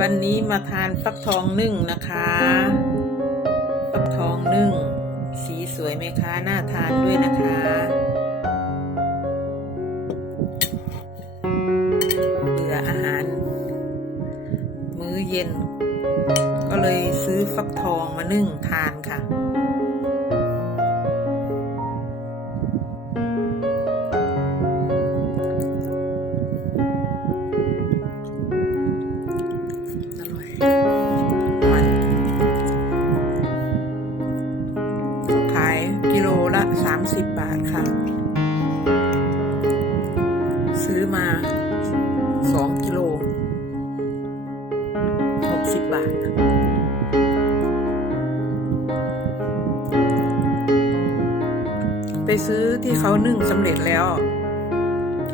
วันนี้มาทานฟักทองนึ่งนะคะ ฟักทองนึ่ง สีสวยไหมคะ น่าทานด้วยนะคะ เบื่ออาหาร มื้อเย็น ก็เลยซื้อฟักทองมานึ่งทานค่ะ บาทค่ะ ซื้อมา2กิโล60บาทไปซื้อที่เขานึ่งสำเร็จแล้ว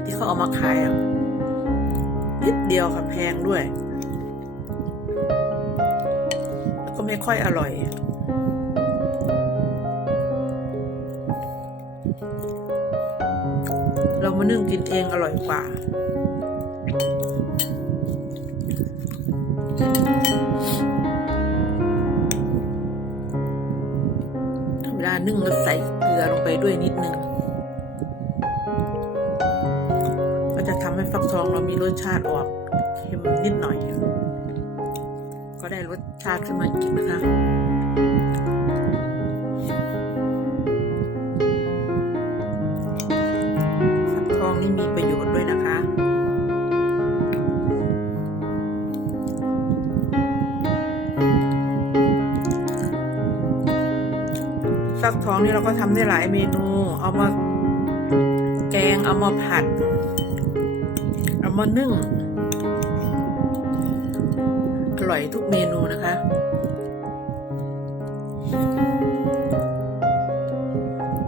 ที่เขาเอามาขายอะนิดเดียวค่ะแพงด้วย ก็ไม่ค่อยอร่อย เรามานึ่งกินเองอร่อยกว่า เวลานึ่งเราใส่เกลือลงไปด้วยนิดนึง ก็จะทำให้ฟักทองเรามีรสชาติออกเค็มนิดหน่อย ก็ได้รสชาติขึ้นมาอีกนะคะ นี่มีประโยชน์ด้วยนะคะ ฟักทองนี่เราก็ทำได้หลายเมนู เอามาแกง เอามาผัด เอามานึ่ง อร่อยทุกเมนูนะคะ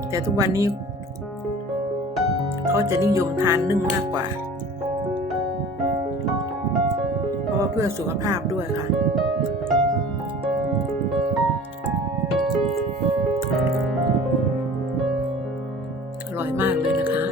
แต่ทุกวันนี้ เขาจะนิยมทานนึ่งมากกว่า เพราะว่าเพื่อสุขภาพด้วยค่ะอร่อยมากเลยนะคะ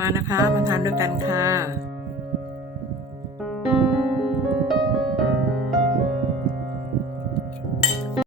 มานะคะ มาทานด้วยกันค่ะ